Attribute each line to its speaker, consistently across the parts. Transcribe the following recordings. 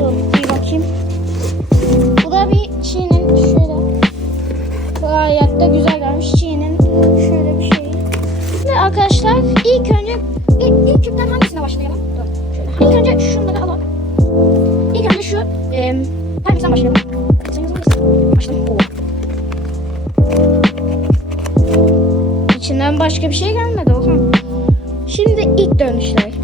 Speaker 1: Dur bir bakayım. Bu da bir Çin'in şöyle gayet güzel gelmiş Çin'in şöyle bir şeyi. Şimdi arkadaşlar ilk önce ilk, ilk küpten hangisine başlayalım? Dur. İlk önce şunları alalım. İlk önce şu e, hangisinden başlayalım? Başlayalım. Başka bir şey gelmedi Okan. Şimdi ilk dönüşler.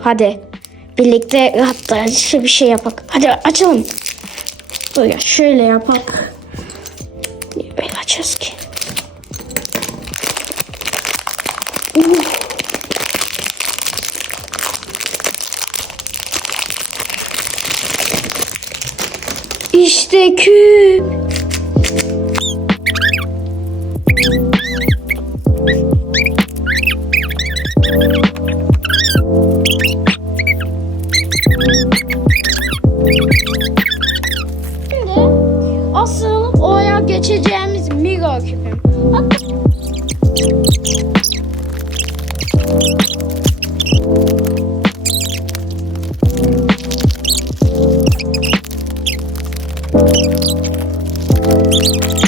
Speaker 1: Hadi. Birlikte hatta şu bir şey yapak. Hadi açalım. Ya şöyle yapak. Niye böyle açacağız ki? Uh. İşte küp. Asıl oya geçeceğimiz Migo küpüm. Hatta Duyma.